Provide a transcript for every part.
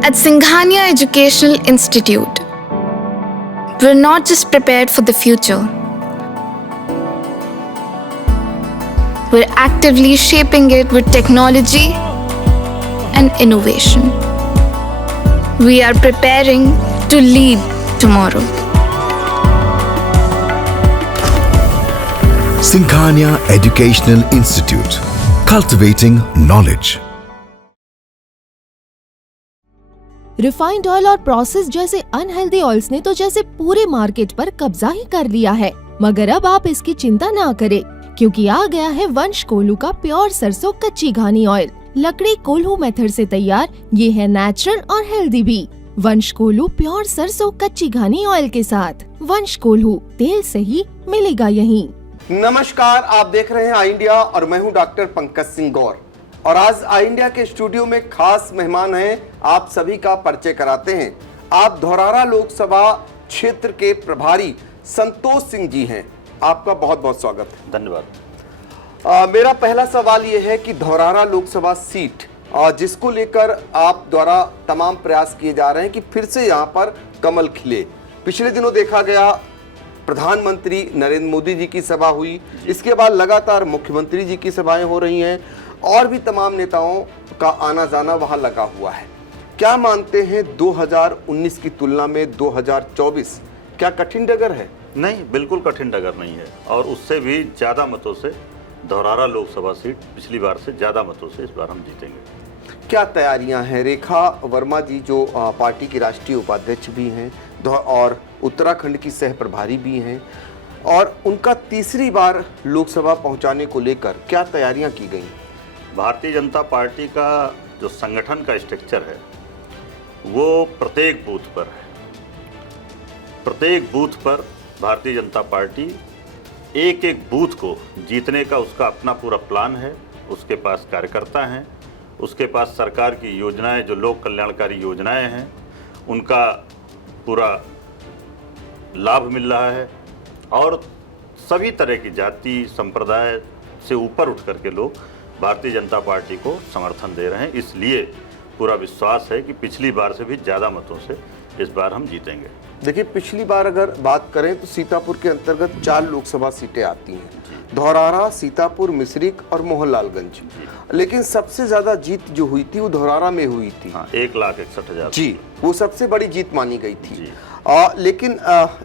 At Singhania Educational Institute, we're not just prepared for the future, we're actively shaping it with technology and innovation. We are preparing to lead tomorrow. Singhania Educational Institute, cultivating knowledge. Refined oil और process जैसे unhealthy oils ने तो जैसे पूरे market पर कब्जा ही कर लिया है, मगर अब आप इसकी चिंता ना करें, क्योंकि आ गया है वंश कोल्हू का प्योर सरसों कच्ची घानी ऑयल। लकड़ी कोल्हू मेथड से तैयार, ये है नेचुरल और हेल्दी भी। वंश कोल्हू प्योर सरसों कच्ची घानी ऑयल के साथ। वंश कोल्हू, तेल सही मिलेगा यहीं। नमस्कार, आप देख रहे हैं आई इंडिया और मैं हूं डॉक्टर पंकज सिंह गौर। और आज आई इंडिया के स्टूडियो में खास मेहमान हैं, आप सभी का परिचय कराते हैं। आप धौरारा लोकसभा क्षेत्र के प्रभारी संतोष सिंह जी हैं, आपका बहुत बहुत स्वागत है। धन्यवाद। मेरा पहला सवाल यह है कि धौरारा लोकसभा सीट जिसको लेकर आप द्वारा तमाम प्रयास किए जा रहे हैं कि फिर से यहाँ पर कमल खिले। पिछले दिनों देखा गया प्रधानमंत्री नरेंद्र मोदी जी की सभा हुई, इसके बाद लगातार मुख्यमंत्री जी की सभाएं हो रही हैं और भी तमाम नेताओं का आना जाना वहां लगा हुआ है। क्या मानते हैं 2019 की तुलना में 2024 क्या कठिन डगर है? नहीं, बिल्कुल कठिन डगर नहीं है और उससे भी ज़्यादा मतों से धौरारा लोकसभा सीट पिछली बार से ज़्यादा मतों से इस बार हम जीतेंगे। क्या तैयारियां हैं? रेखा वर्मा जी जो पार्टी की राष्ट्रीय उपाध्यक्ष भी हैं और उत्तराखंड की सह प्रभारी भी हैं और उनका तीसरी बार लोकसभा पहुंचाने को लेकर क्या तैयारियां की गई? भारतीय जनता पार्टी का जो संगठन का स्ट्रक्चर है वो प्रत्येक बूथ पर है। प्रत्येक बूथ पर भारतीय जनता पार्टी एक एक बूथ को जीतने का उसका अपना पूरा प्लान है। उसके पास कार्यकर्ता हैं, उसके पास सरकार की योजनाएं, जो लोक कल्याणकारी योजनाएं हैं, उनका पूरा लाभ मिल रहा है और सभी तरह की जाति संप्रदाय से ऊपर उठ करके लोग भारतीय जनता पार्टी को समर्थन दे रहे हैं। इसलिए पूरा विश्वास है कि पिछली बार से भी ज़्यादा मतों से इस बार हम जीतेंगे। देखिए, पिछली बार अगर बात करें तो सीतापुर के अंतर्गत 4 लोकसभा सीटें आती हैं, धौरारा, सीतापुर, मिश्रिख और मोहनलालगंज। लेकिन सबसे ज्यादा जीत जो हुई थी वो धौरारा में हुई थी। 1,61,000 जी, वो सबसे बड़ी जीत मानी गई थी। लेकिन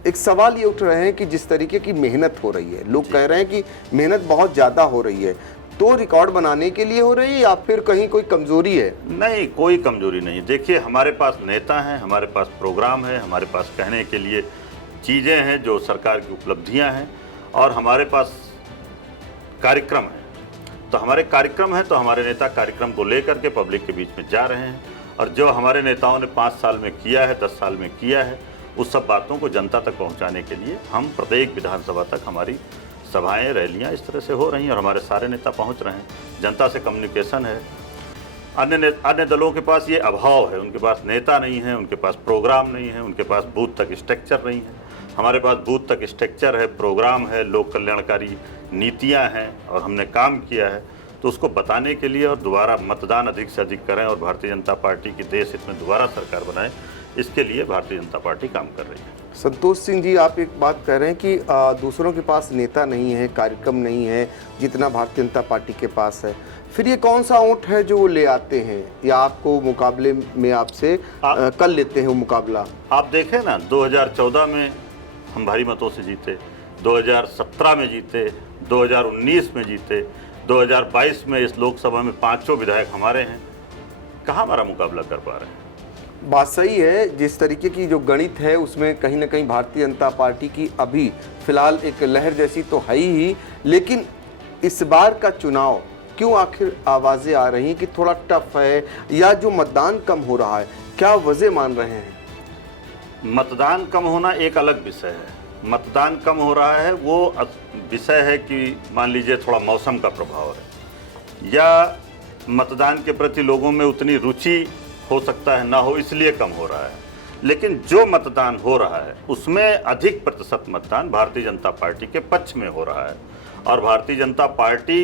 एक सवाल ये उठ रहे हैं कि जिस तरीके की मेहनत हो रही है, लोग कह रहे हैं कि मेहनत बहुत ज्यादा हो रही है, तो रिकॉर्ड बनाने के लिए हो रही है या फिर कहीं कोई कमजोरी है? नहीं, कोई कमजोरी नहीं। देखिए, हमारे पास नेता हैं, हमारे पास प्रोग्राम है, हमारे पास कहने के लिए चीज़ें हैं जो सरकार की उपलब्धियां हैं और हमारे पास कार्यक्रम है। तो हमारे कार्यक्रम है तो हमारे नेता कार्यक्रम को लेकर के पब्लिक के बीच में जा रहे हैं और जो हमारे नेताओं ने 5 साल में किया है, 10 साल में किया है, उस सब बातों को जनता तक पहुँचाने के लिए हम प्रत्येक विधानसभा तक हमारी सभाएं, रैलियां इस तरह से हो रही हैं और हमारे सारे नेता पहुंच रहे हैं। जनता से कम्युनिकेशन है। अन्य दलों के पास ये अभाव है, उनके पास नेता नहीं है, उनके पास प्रोग्राम नहीं है, उनके पास बूथ तक स्ट्रक्चर नहीं है। हमारे पास बूथ तक स्ट्रक्चर है, प्रोग्राम है, लोक कल्याणकारी नीतियाँ हैं और हमने काम किया है। तो उसको बताने के लिए और दोबारा मतदान अधिक से अधिक करें और भारतीय जनता पार्टी की देश हित में दोबारा सरकार बनाए, इसके लिए भारतीय जनता पार्टी काम कर रही है। संतोष सिंह जी, आप एक बात कह रहे हैं कि दूसरों के पास नेता नहीं है, कार्यक्रम नहीं है जितना भारतीय जनता पार्टी के पास है। फिर ये कौन सा वोट है जो वो ले आते हैं या आपको मुकाबले में आपसे कर लेते हैं वो मुकाबला? आप देखें ना, 2014 में हम भारी मतों से जीते, 2017 में जीते, 2019 में जीते, 2022 में इस लोकसभा में 5 विधायक हमारे हैं। कहाँ हमारा मुकाबला कर पा रहे हैं? बात सही है, जिस तरीके की जो गणित है उसमें कहीं ना कहीं भारतीय जनता पार्टी की अभी फिलहाल एक लहर जैसी तो है ही, लेकिन इस बार का चुनाव क्यों आखिर आवाज़ें आ रही हैं कि थोड़ा टफ है या जो मतदान कम हो रहा है, क्या वजह मान रहे हैं? मतदान कम होना एक अलग विषय है। मतदान कम हो रहा है वो विषय है कि मान लीजिए थोड़ा मौसम का प्रभाव है या मतदान के प्रति लोगों में उतनी रुचि हो सकता है ना हो, इसलिए कम हो रहा है। लेकिन जो मतदान हो रहा है उसमें अधिक प्रतिशत मतदान भारतीय जनता पार्टी के पक्ष में हो रहा है और भारतीय जनता पार्टी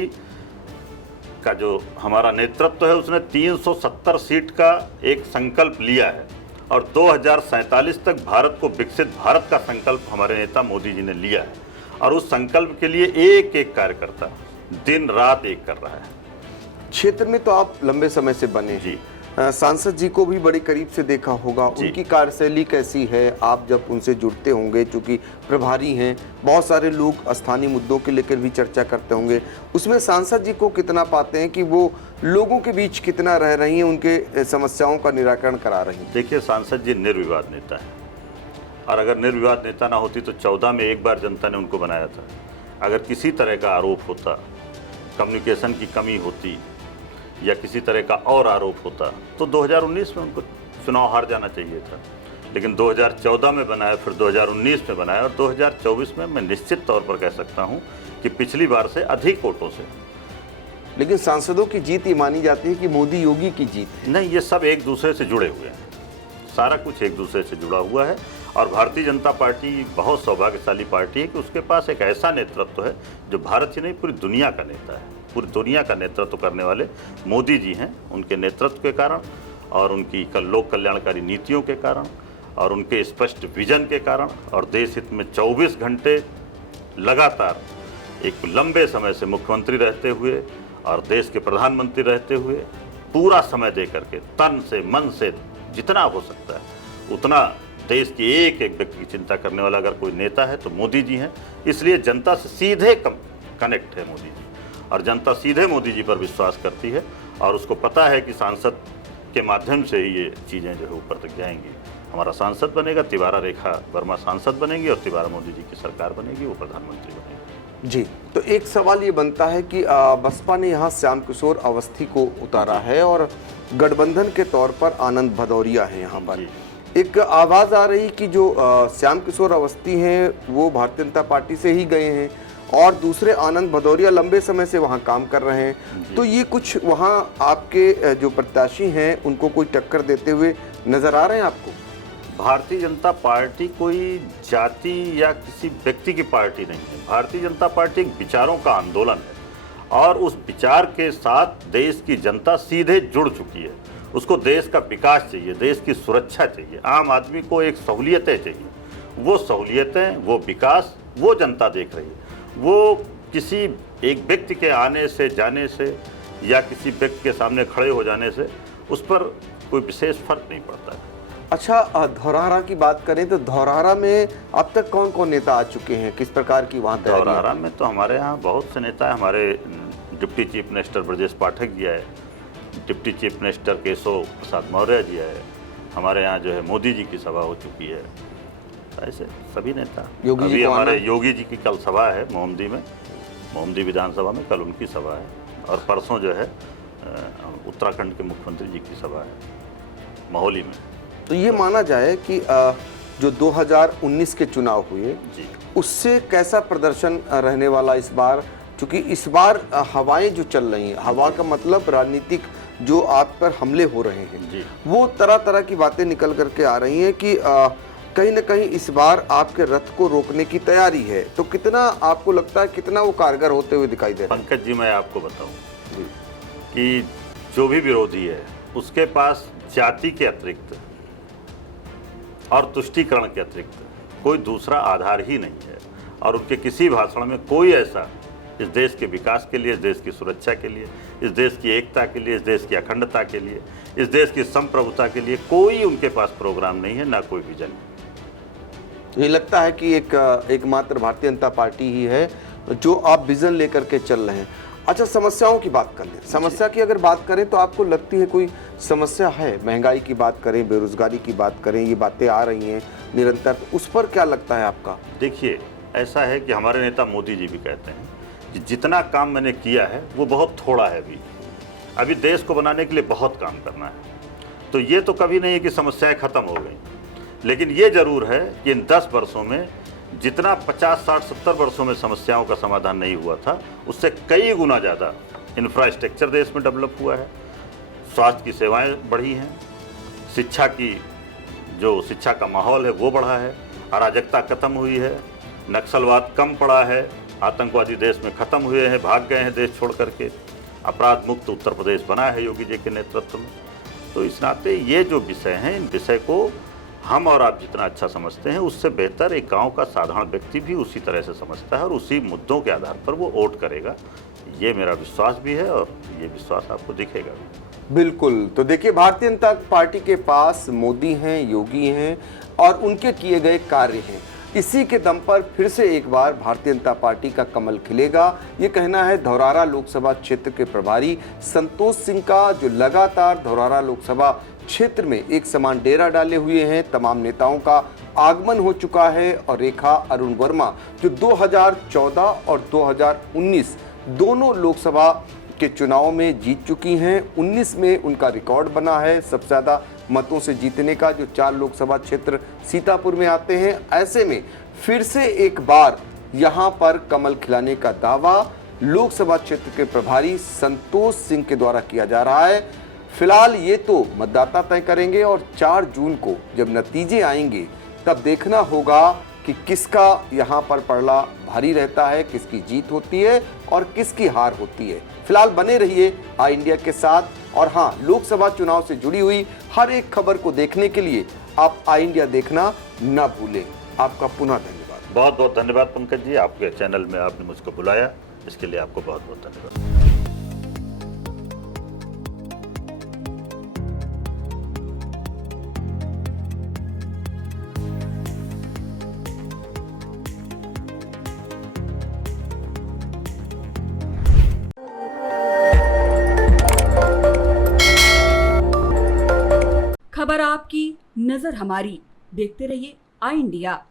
का जो हमारा नेतृत्व है उसने 370 सीट का एक संकल्प लिया है और 2047 तक भारत को विकसित भारत का संकल्प हमारे नेता मोदी जी ने लिया है और उस संकल्प के लिए एक एक कार्यकर्ता दिन रात एक कर रहा है। क्षेत्र में तो आप लंबे समय से बने जी। सांसद जी को भी बड़ी करीब से देखा होगा, उनकी कार्यशैली कैसी है? आप जब उनसे जुड़ते होंगे, चूंकि प्रभारी हैं, बहुत सारे लोग स्थानीय मुद्दों के लेकर भी चर्चा करते होंगे, उसमें सांसद जी को कितना पाते हैं कि वो लोगों के बीच कितना रह रही हैं, उनके समस्याओं का निराकरण करा रही हैं? देखिए, सांसद जी निर्विवाद नेता है और अगर निर्विवाद नेता ना होती तो 14 में एक बार जनता ने उनको बनाया था। अगर किसी तरह का आरोप होता, कम्युनिकेशन की कमी होती या किसी तरह का और आरोप होता तो 2019 में उनको चुनाव हार जाना चाहिए था, लेकिन 2014 में बनाया, फिर 2019 में बनाया और 2024 में मैं निश्चित तौर पर कह सकता हूं कि पिछली बार से अधिक वोटों से। लेकिन सांसदों की जीत ये मानी जाती है कि मोदी योगी की जीत है। नहीं, ये सब एक दूसरे से जुड़े हुए हैं, सारा कुछ एक दूसरे से जुड़ा हुआ है और भारतीय जनता पार्टी बहुत सौभाग्यशाली पार्टी है कि उसके पास एक ऐसा नेतृत्व है जो भारत ही नहीं पूरी दुनिया का नेता है। पूरी दुनिया का नेतृत्व करने वाले मोदी जी हैं। उनके नेतृत्व के कारण और उनकी लोक कल्याणकारी नीतियों के कारण और उनके स्पष्ट विजन के कारण और देश हित में 24 घंटे लगातार एक लंबे समय से मुख्यमंत्री रहते हुए और देश के प्रधानमंत्री रहते हुए पूरा समय दे करके तन से मन से जितना हो सकता है उतना देश की एक एक व्यक्ति की चिंता करने वाला अगर कोई नेता है तो मोदी जी हैं। इसलिए जनता से सीधे कनेक्ट है मोदी जी और जनता सीधे मोदी जी पर विश्वास करती है और उसको पता है कि सांसद के माध्यम से ही ये चीज़ें जो है ऊपर तक जाएंगी। हमारा सांसद बनेगा, तिवारा रेखा वर्मा सांसद बनेगी और तिवारा मोदी जी की सरकार बनेगी, वो प्रधानमंत्री बनेगी। जी, तो एक सवाल ये बनता है कि बसपा ने यहाँ श्याम किशोर अवस्थी को उतारा है और गठबंधन के तौर पर आनंद भदौरिया है। यहाँ पर एक आवाज़ आ रही कि जो श्याम किशोर अवस्थी हैं वो भारतीय जनता पार्टी से ही गए हैं और दूसरे आनंद भदौरिया लंबे समय से वहाँ काम कर रहे हैं, तो ये कुछ वहाँ आपके जो प्रत्याशी हैं उनको कोई टक्कर देते हुए नजर आ रहे हैं आपको? भारतीय जनता पार्टी कोई जाति या किसी व्यक्ति की पार्टी नहीं है। भारतीय जनता पार्टी एक विचारों का आंदोलन है और उस विचार के साथ देश की जनता सीधे जुड़ चुकी है। उसको देश का विकास चाहिए, देश की सुरक्षा चाहिए, आम आदमी को एक सहूलियतें चाहिए। वो सहूलियतें, वो विकास, वो जनता देख रही है। वो किसी एक व्यक्ति के आने से जाने से या किसी व्यक्ति के सामने खड़े हो जाने से उस पर कोई विशेष फर्क नहीं पड़ता है। अच्छा, धौरहरा की बात करें तो धौरहरा में अब तक कौन कौन नेता आ चुके हैं, किस प्रकार की वहाँ तैयारी? धौरहरा में तो हमारे यहाँ बहुत से नेता हैं। हमारे deputy chief minister Brajesh Pathak ji आए, deputy chief minister Keshav Prasad Maurya ji आए, हमारे यहाँ जो है मोदी जी की सभा हो चुकी है। ऐसे सभी नेता, अभी हमारे योगी जी की कल सभा है मोहम्मदी में, मोहम्मदी विधानसभा में कल उनकी सभा है और परसों जो है उत्तराखंड के मुख्यमंत्री जी की सभा है मोहाली में। तो ये माना जाए कि जो 2019 के चुनाव हुए उससे कैसा प्रदर्शन रहने वाला इस बार, क्योंकि इस बार हवाएं जो चल रही हैं, हवा का मतलब राजनीतिक जो आप पर हमले हो रहे हैं, वो तरह तरह की बातें निकल करके आ रही हैं कि कहीं न कहीं इस बार आपके रथ को रोकने की तैयारी है। तो कितना आपको लगता है, कितना वो कारगर होते हुए दिखाई दे रहा है? पंकज जी, मैं आपको बताऊं कि जो भी विरोधी है उसके पास जाति के अतिरिक्त और तुष्टीकरण के अतिरिक्त कोई दूसरा आधार ही नहीं है और उनके किसी भाषण में कोई ऐसा इस देश के विकास के लिए, इस देश की सुरक्षा के लिए, इस देश की एकता के लिए, इस देश की अखंडता के लिए, इस देश की संप्रभुता के लिए कोई उनके पास प्रोग्राम नहीं है, ना कोई विजन। ये लगता है कि एकमात्र भारतीय जनता पार्टी ही है जो आप विजन लेकर के चल रहे हैं। अच्छा, समस्याओं की बात कर लें। समस्या की अगर बात करें तो आपको लगती है कोई समस्या है? महंगाई की बात करें, बेरोजगारी की बात करें, ये बातें आ रही हैं निरंतर, तो उस पर क्या लगता है आपका? देखिए, ऐसा है कि हमारे नेता मोदी जी भी कहते हैं कि जितना काम मैंने किया है वो बहुत थोड़ा है, अभी देश को बनाने के लिए बहुत काम करना है। तो ये तो कभी नहीं है कि समस्याएं खत्म हो गई, लेकिन ये जरूर है कि इन 10 वर्षों में जितना 50, 60, 70 वर्षों में समस्याओं का समाधान नहीं हुआ था, उससे कई गुना ज़्यादा इंफ्रास्ट्रक्चर देश में डेवलप हुआ है, स्वास्थ्य की सेवाएं बढ़ी हैं, शिक्षा का माहौल है वो बढ़ा है, अराजकता खत्म हुई है, नक्सलवाद कम पड़ा है, आतंकवादी देश में खत्म हुए हैं, भाग गए हैं देश छोड़ करके। अपराध मुक्त उत्तर प्रदेश बना है योगी जी के नेतृत्व में। तो इस नाते ये जो विषय हैं, इन विषय को हम और आप जितना अच्छा समझते हैं, उससे बेहतर एक गांव का साधारण व्यक्ति भी उसी तरह से समझता है और उसी मुद्दों के आधार पर वो वोट करेगा। ये मेरा विश्वास भी है और ये विश्वास आपको दिखेगा भी। बिल्कुल। तो देखिए, भारतीय जनता पार्टी के पास मोदी हैं, योगी हैं और उनके किए गए कार्य हैं। इसी के दम पर फिर से एक बार भारतीय जनता पार्टी का कमल खिलेगा, ये कहना है धौरारा लोकसभा क्षेत्र के प्रभारी संतोष सिंह का, जो लगातार धौरारा लोकसभा क्षेत्र में एक समान डेरा डाले हुए हैं। तमाम नेताओं का आगमन हो चुका है और रेखा अरुण वर्मा, जो 2014 और 2019 दोनों लोकसभा के चुनाव में जीत चुकी हैं। 19 में उनका रिकॉर्ड बना है सबसे ज़्यादा मतों से जीतने का, जो 4 लोकसभा क्षेत्र सीतापुर में आते हैं। ऐसे में फिर से एक बार यहां पर कमल खिलाने का दावा लोकसभा क्षेत्र के प्रभारी संतोष सिंह के द्वारा किया जा रहा है। फिलहाल ये तो मतदाता तय करेंगे और 4 जून को जब नतीजे आएंगे तब देखना होगा कि किसका यहाँ पर पड़ला भारी रहता है, किसकी जीत होती है और किसकी हार होती है। फिलहाल बने रहिए आई इंडिया के साथ और हाँ, लोकसभा चुनाव से जुड़ी हुई हर एक खबर को देखने के लिए आप आई इंडिया देखना ना भूलें। आपका पुनः धन्यवाद। बहुत बहुत धन्यवाद पंकज जी, आपके चैनल में आपने मुझको बुलाया, इसके लिए आपको बहुत बहुत धन्यवाद। खबर आपकी, नजर हमारी। देखते रहिए आई इंडिया।